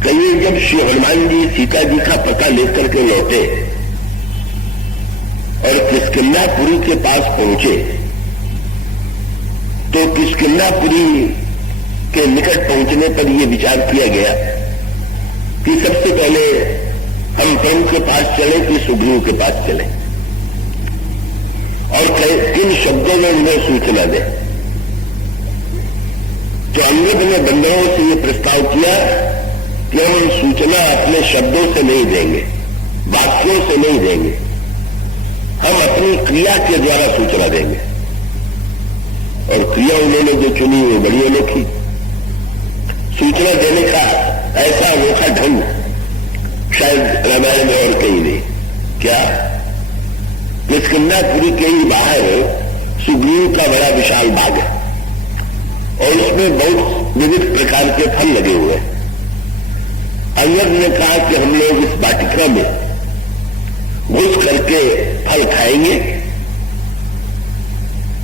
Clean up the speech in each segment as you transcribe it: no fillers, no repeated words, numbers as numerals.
कहीं जब श्री हनुमान जी सीता जी का पता लेकर के लौटे और किष्किंधापुरी के पास पहुंचे, तो किष्किंधापुरी के निकट पहुंचने पर यह विचार किया गया कि सबसे पहले हम प्रभु के पास चले कि सुग्रीव के पास चले, और किन शब्दों में उन्हें सूचना दें। तो अंगद ने बंदरों से यह प्रस्ताव किया कि हम सूचना अपने शब्दों से नहीं देंगे, वाक्यों से नहीं देंगे, हम अपनी क्रिया के द्वारा सूचना देंगे। और क्रिया उन्होंने जो चुनी वो बड़ी अनोखी। सूचना देने का ऐसा अनोखा ढंग शायद रामायण में और कहीं नहीं। क्या किष्किंधापुरी के ही बाहर सुग्रीव का बड़ा विशाल बाग है और उसमें बहुत विविध प्रकार के फल लगे हुए हैं। अंगद ने कहा कि हम लोग इस वाटिका में घुस करके फल खाएंगे,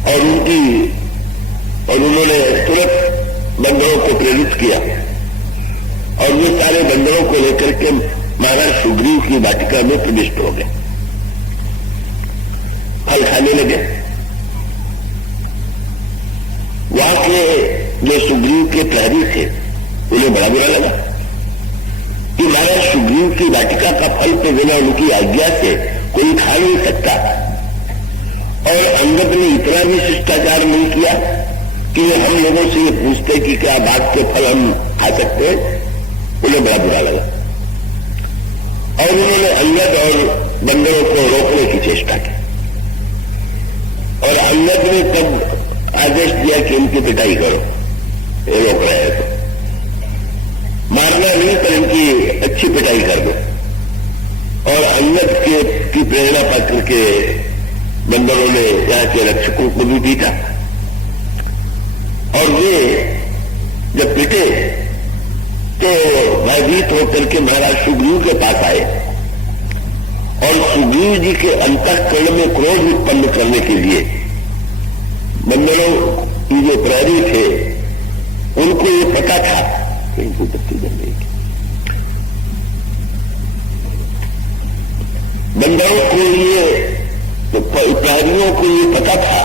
और उन्होंने तुरंत बंदरों को प्रेरित किया और वे सारे बंदरों को लेकर के महाराज सुग्रीव की वाटिका में प्रविष्ट हो गए, फल खाने लगे। वहां के जो सुग्रीव के प्रहरी थे उन्हें बड़ा बुरा लगा कि महाराज सुग्रीव की वाटिका का फल तो बिना उनकी आज्ञा से कोई खा नहीं सकता, और अंगद ने इतना भी शिष्टाचार नहीं किया कि हम लोगों से ये पूछते कि क्या बाग के फल हम खा सकते हैं। उन्हें बड़ा बुरा लगा और उन्होंने अंगद और बंदरों को रोकने की चेष्टा की, और अंगद ने तब आदेश दिया कि इनकी पिटाई करो, ये रोक रहे हैं तो मारना नहीं पर इनकी अच्छी पिटाई कर दो। और अंगद की प्रेरणा पाकर के बंदरों ने यहां के रक्षकों को भी पीटा, और वे जब पीटे तो भयभीत होकर के महाराज सुग्रीव के पास आए, और सुग्रीव जी के अंतःकरण में क्रोध उत्पन्न करने के लिए बंदरों की जो प्रहरी थे उनको ये पता था इनको बत्ती बन गई। बंदरों को ये प्रहरियों को ये पता था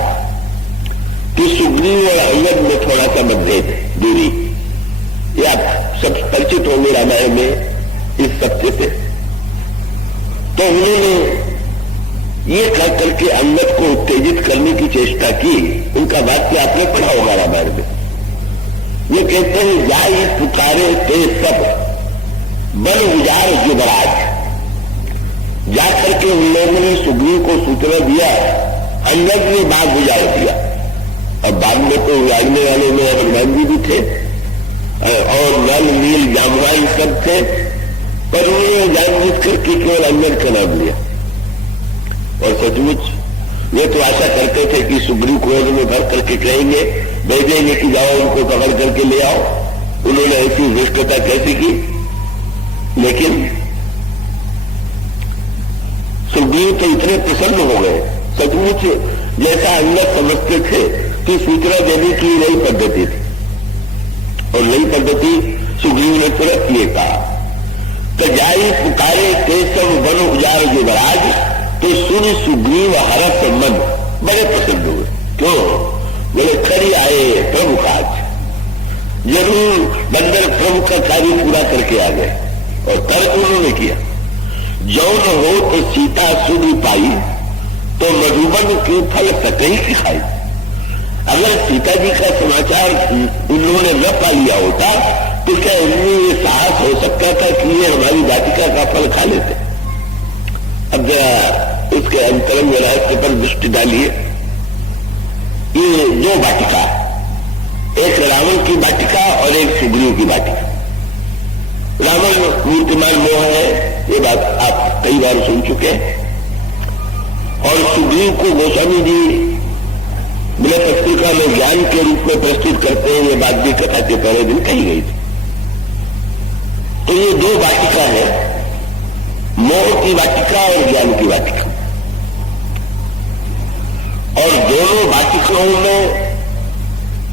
कि सुग्रीव और अंगद में थोड़ा सा मतभेद है, दूरी। ये आप सब परिचित होंगे रामायण में इस सत्य से। तो उन्होंने ये कह करके अंगद को उत्तेजित करने की चेष्टा की। उनका वाक्य आपने पढ़ा होगा रामायण में। ये कहते हैं जाई पुकारे ते सब बन उजार युवराज। जाकर के उन लोगों ने सुग्रीव को सूचना दिया, अंगद ने बाग उजाड़ दिया। अब बाग में तो उजाड़ने वाले में हनुमान जी भी थे और नल नील जामवाई सब थे, पर उन्होंने जानबूझ करके केवल अंगद का नाम लिया। और सचमुच वे तो आशा करते थे कि सुग्रीव क्रोध में भर करके कहेंगे, भेजेंगे कि जाओ उनको पकड़ करके ले आओ। उन्होंने ऐसी दुष्टता कैसी की, लेकिन सुग्रीव तो इतने प्रसन्न हो गए। सचमुच जैसा अंगद समझते थे कि सूचना देने की नई पद्धति थी, और नई पद्धति सुग्रीव ने तुरंत ये कहा तो जाई पुकारे केशव बन उजार युवराज। तो सुन सुग्रीव हरस मन, बड़े प्रसन्न हुए। क्यों? बोले खरी आए प्रभु काज। जरूर बंदर प्रभु का कार्य पूरा करके आ गए। और तर्क उन्होंने किया, जौन हो तो सीता सुधि पाई तो मधुबन की फल सकही की खाई। अगर सीता जी का समाचार उन्होंने न पा लिया होता तो क्या इनमें ये साहस हो सकता था कि ये हमारी वाटिका का फल खा लेते। अब जरा इसके अंतरंग रहस्य पर दृष्टि डालिए। ये दो वाटिका, एक रावण की वाटिका और एक सुग्रीव की वाटिका। रावण मूर्तिमान मोह है, ये बात आप कई बार सुन चुके हैं। और सुग्रीव को गोस्वामी जी विनय पत्रिका में ज्ञान के रूप में प्रस्तुत करते हैं। ये बात भी कथा के पहले दिन कही गई थी। तो ये दो वाटिका है, मोह की वाटिका और ज्ञान की वाटिका। और दोनों वाटिकाओं में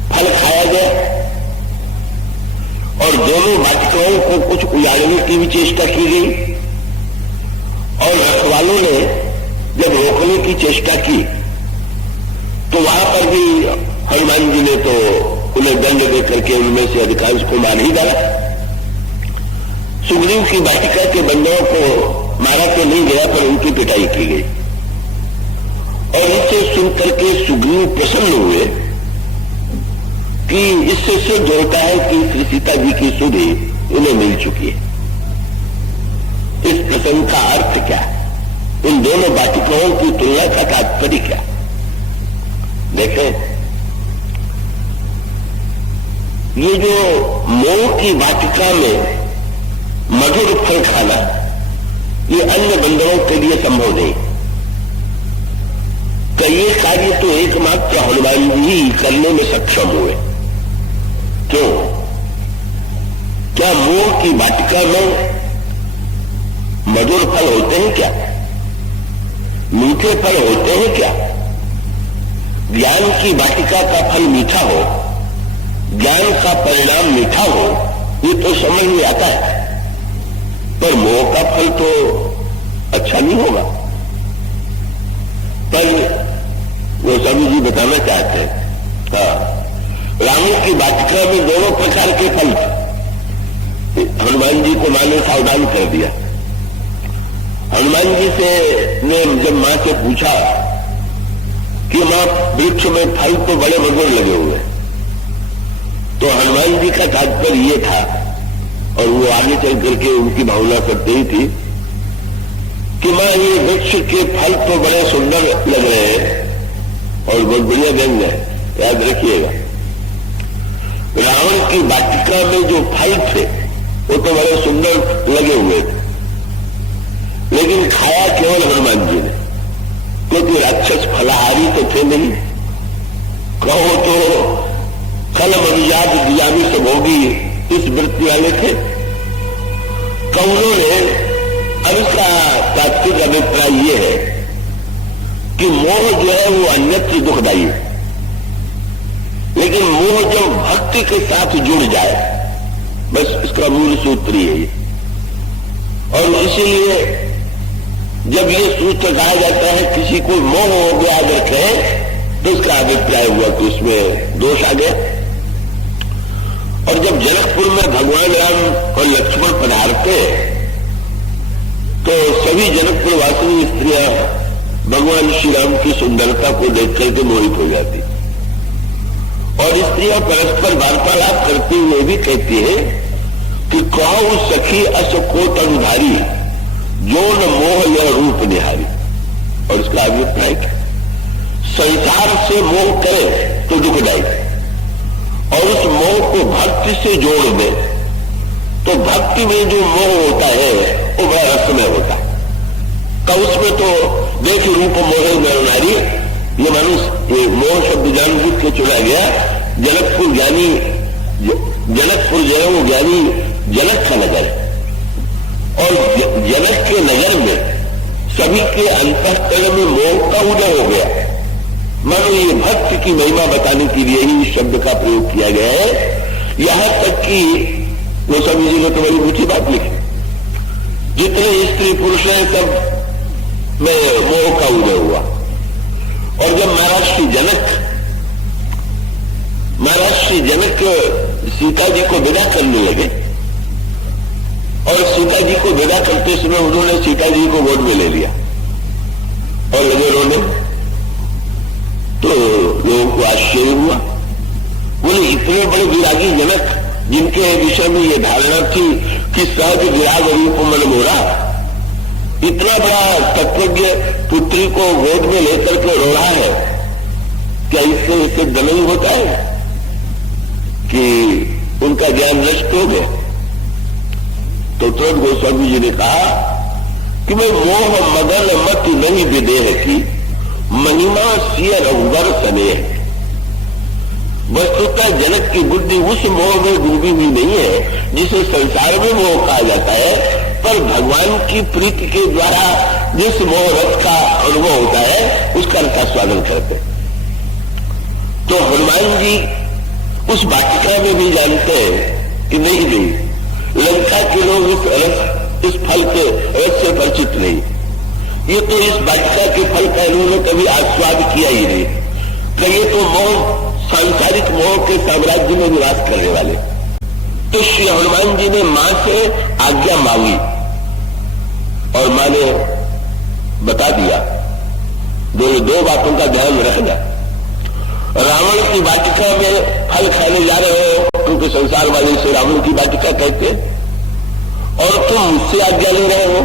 फल खाया गया और दोनों बाटिकाओं को कुछ उजाड़ने की भी चेष्टा की गई, और रखवालों ने जब रोकने की चेष्टा की तो वहां पर भी हनुमान जी ने तो उन्हें दंड देकर के उनमें से अधिकांश को मार ही डाला। सुग्रीव की वाटिका के बंदरों को मारा तो नहीं गया, पर उनकी पिटाई की गई। और इसे सुनकर के सुग्रीव प्रसन्न हुए कि इससे सिद्ध होता है कि श्री सीता जी की सुधि उन्हें मिल चुकी है। इस प्रसंग का अर्थ क्या, इन दोनों वाटिकाओं की तुलना का तात्पर्य क्या? देखें, ये जो मोह की वाटिका में मधुर फल खाना, ये अन्य बंदरों के लिए संभव नहीं। तो ये कार्य तो एकमात्र हनुमान जी करने में सक्षम हुए। क्यों? क्या मोह की वाटिका में मधुर फल होते हैं क्या? मीठे फल होते हैं क्या? ज्ञान की वाटिका का फल मीठा हो, ज्ञान का परिणाम मीठा हो, ये तो समझ में आता है, पर मोह का फल तो अच्छा नहीं होगा। पर वो स्वामी जी बताना चाहते हैं, हाँ, रावण की वाटिका में दोनों प्रकार के फल थे। हनुमान जी को मां ने सावधान कर दिया। हनुमान जी से ने जब मां से पूछा कि मां, वृक्ष में फल तो बड़े मधुर लगे हुए, तो हनुमान जी का तात्पर्य ये था, और वो आगे चल करके उनकी भावना करते ही थी कि मां, ये वृक्ष के फल तो बड़े सुंदर लग रहे हैं और बहुत बढ़िया व्यंग है, याद रखिएगा। रावण की वाटिका में जो फल थे वो तो बड़े सुंदर लगे हुए थे, लेकिन खाया केवल हनुमान जी ने, क्योंकि राक्षस फलाहारी तो थे नहीं। कहो तो फल मनुजात दियामी से भोगी इस वृत्ति वाले थे। कौनों ने, अब इसका तात्विक अभिप्राय ये है कि मोह जो है वो अन्यत्र दुखदायी है, लेकिन मोह जब भक्ति के साथ जुड़ जाए, बस इसका मूल सूत्र ही है ये। और इसीलिए जब ये सूत्र कहा जाता है किसी को मोह हो गया अगर कहे, तो इसका अभिप्राय हुआ कि उसमें दोष आ गया। और जब जनकपुर में भगवान राम और लक्ष्मण पधारते तो सभी जनकपुर वासिनी स्त्रियां भगवान श्री राम की सुंदरता को देख करके मोहित हो जाती, और स्त्रियां परस्पर वार्तालाप करती हुए भी कहती है कि कहो सखी अस कोट अनुधारी, जो न मोह यह रूप निहारी। और इसका अभिप्राय क्या? संसार से मोह करे तो दुखदायी, और उस मोह को भक्ति से जोड़ दे तो भक्ति में जो मोह होता है वो बड़ा रसमय होता है। तो उसमें तो देख रूप मोह नारी, ये मनुष्य, ये मोह शब्द जानबूझ के चुना गया। जनकपुर ज्ञानी, जनकपुर जो है वो ज्ञानी जनक का नगर है, और जनक के नगर में सभी के अंतःकरण में मोह का उदय हो गया। मानो ये भक्त की महिमा बताने के लिए ही इस शब्द का प्रयोग किया गया है। यहां तक कि वो स्वामी जी ने तो बड़ी ऊंची बात लिखी, जितने स्त्री पुरुष हैं सब में मोह का उदय हुआ। और जब महाराज श्री जनक सीता जी को विदा करने लगे, और सीता जी को विदा करते समय उन्होंने सीता जी को गोद में ले लिया और लगे रोने, तो लोगों को आश्चर्य हुआ। बोले, इतने बड़े विरागी जनक जिनके विषय में ये धारणा थी कि सहज विराग रूप मन मोरा, इतना बड़ा तत्वज्ञ पुत्री को गोद में लेकर के रो रहा है, क्या इससे सिद्ध नहीं होता है कि उनका ज्ञान नष्ट हो गया? तो तुरंत गोस्वामी जी ने कहा कि मैं मोह मदन मत नहीं विदेह की, महिमा सिय रघुवर सनेह। वस्तुतः जनक की बुद्धि उस मोह में डूबी हुई नहीं है जिसे संसार में मोह कहा जाता है, पर भगवान की प्रीति के द्वारा जिस मोह रस का अनुभव होता है उसका स्वागत करते हैं। तो हनुमान जी उस वाटिका में भी जानते हैं कि नहीं गई। लंका के लोग इस फल के रस से परिचित नहीं, ये तो इस वाटिका के फल का इन्होंने कभी आस्वाद किया ही नहीं। कहिए तो मोह, सांसारिक मोह के साम्राज्य में निवास करने वाले। तो श्री हनुमान जी ने मां से आज्ञा मांगी और मां ने बता दिया, दो बातों का ध्यान रखना। रावण की वाटिका में फल खाने जा रहे हो, क्योंकि संसार वाले से रावण की वाटिका कहते, और तुम मुझसे आज्ञा ले रहे हो,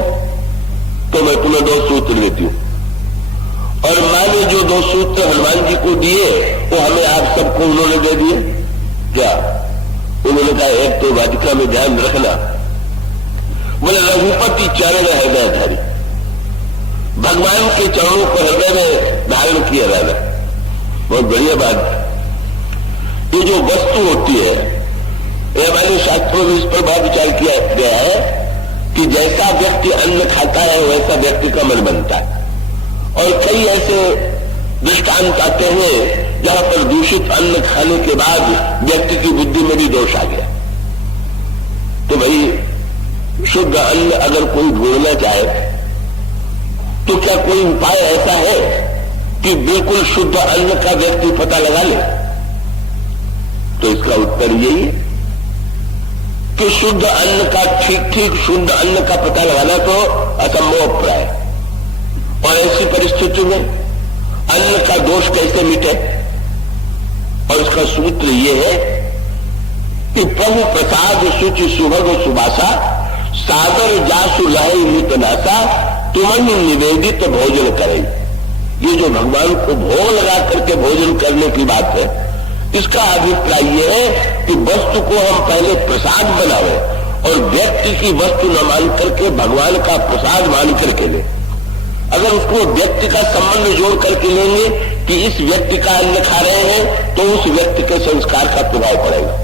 तो मैं तुम्हें 2 सूत्र देती हूं। और मां ने जो 2 सूत्र हनुमान जी को दिए वो हमें आप सबको उन्होंने दे दिए। क्या उन्होंने कहा? एक तो वाटिका में ध्यान रखना, बोले रघुपति चरण हृदयधारी, भगवान के चरणों को हृदय में धारण किया रहना। बहुत बढ़िया बात। ये जो वस्तु होती है, ये हमारे शास्त्रों में इस पर बहुत विचार किया गया है कि जैसा व्यक्ति अन्न खाता है वैसा व्यक्ति का मन बनता है। और कई ऐसे दृष्टांत आते हैं जहां पर दूषित अन्न खाने के बाद व्यक्ति की बुद्धि में भी दोष आ गया। तो भाई शुद्ध अन्न अगर कोई ढूंढना चाहे तो क्या कोई उपाय ऐसा है कि बिल्कुल शुद्ध अन्न का व्यक्ति पता लगा ले? तो इसका उत्तर यही है कि शुद्ध अन्न का, ठीक शुद्ध अन्न का पता लगाना तो असंभव प्राय। और ऐसी परिस्थिति में अन्न का दोष कैसे मिटे? और इसका सूत्र यह है कि प्रभु प्रसाद शुचि सुभग सुबासा, सागर जासु लहै मृत नासा, तुमन निवेदित भोजन करे। ये जो भगवान को भोग लगा करके भोजन करने की बात है, इसका अभिप्राय यह है कि वस्तु को हम पहले प्रसाद बनावे और व्यक्ति की वस्तु न मान करके भगवान का प्रसाद मान करके ले। अगर उसको व्यक्ति का संबंध जोड़ करके लेंगे कि इस व्यक्ति का अन्न खा रहे हैं तो उस व्यक्ति के संस्कार का प्रभाव पड़ेगा।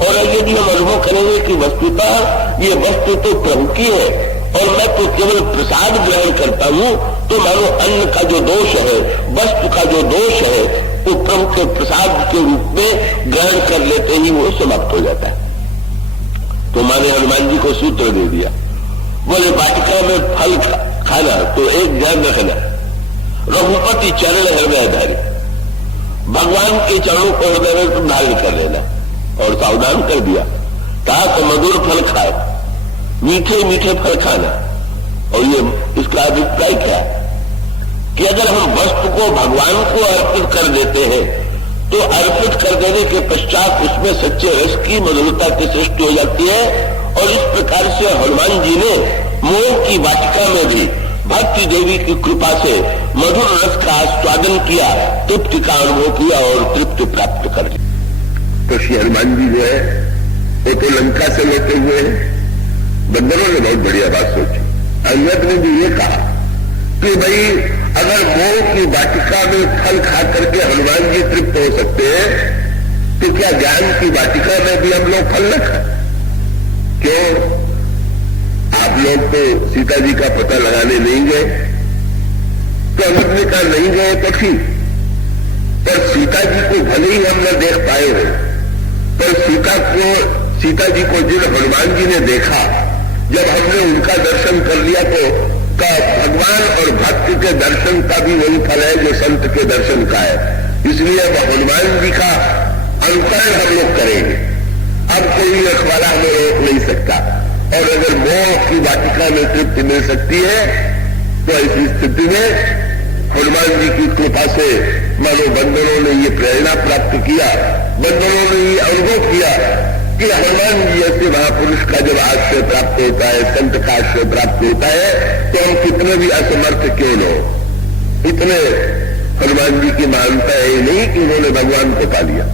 और यदि हम अनुभव करेंगे कि वस्तुतः ये वस्तु तो प्रभु की है और मैं तो केवल प्रसाद ग्रहण करता हूं, तो मानो अन्न का जो दोष है, वस्तु का जो दोष है, वो प्रभु के प्रसाद के रूप में ग्रहण कर लेते ही वो समाप्त हो जाता है। तो माने हनुमान जी को सूत्र दे दिया, बोले वाटिका में फल खाना तो एक ध्यान रखना, रघुपति चरण हृदयधारी, भगवान के चरणों को हृदय में तुम धारण कर लेना। और सावधान कर दिया, कहा तो मधुर फल खाओ, मीठे मीठे फल खाना। और ये इसका अभिप्राय क्या है कि अगर हम वस्तु को भगवान को अर्पित कर देते हैं तो अर्पित कर देने के पश्चात उसमें सच्चे रस की मधुरता की सृष्टि हो जाती है। और इस प्रकार से हनुमान जी ने मोह की वाटिका में भी भक्ति देवी की कृपा से मधुर रस का आस्वादन किया, तृप्ति का अनुभव किया और तृप्ति प्राप्त कर ली। तो श्री हनुमान जी जो है वो तो लंका से लौटे हुए हैं। बंदरों ने बहुत बढ़िया बात सोची। अंगद ने भी ये कहा कि भाई अगर मोह की वाटिका में फल खा करके हनुमान जी तृप्त हो सकते हैं तो क्या ज्ञान की वाटिका में भी हम लोग फल न खाएं? क्यों? आप लोग तो सीता जी का पता लगाने नहीं गए। तो अंगद ने कहा नहीं गए तो ठीक, पर सीता जी को भले ही हम न देख पाए हो, पर सीता जी को जिन हनुमान जी ने देखा, जब हमने उनका दर्शन कर लिया तो भगवान और भक्त के दर्शन का भी वही फल है जो संत के दर्शन का है। इसलिए अब हनुमान जी का अनुकरण हम लोग करेंगे। अब कोई रखवाला हमें रोक नहीं सकता। और अगर मोह की वाटिका में तृप्ति मिल सकती है तो ऐसी स्थिति में हनुमान जी की कृपा से मानो बंदरों ने ये प्रेरणा प्राप्त किया, बंदरों ने ये अनुभव किया कि हनुमान जी ऐसे महापुरुष का जब आश्रय प्राप्त होता है, संत का आश्रय प्राप्त होता है, तो हम कितने भी असमर्थ क्यों न हो, इतने हनुमान जी की मानता है नहीं कि उन्होंने भगवान को पा लिया।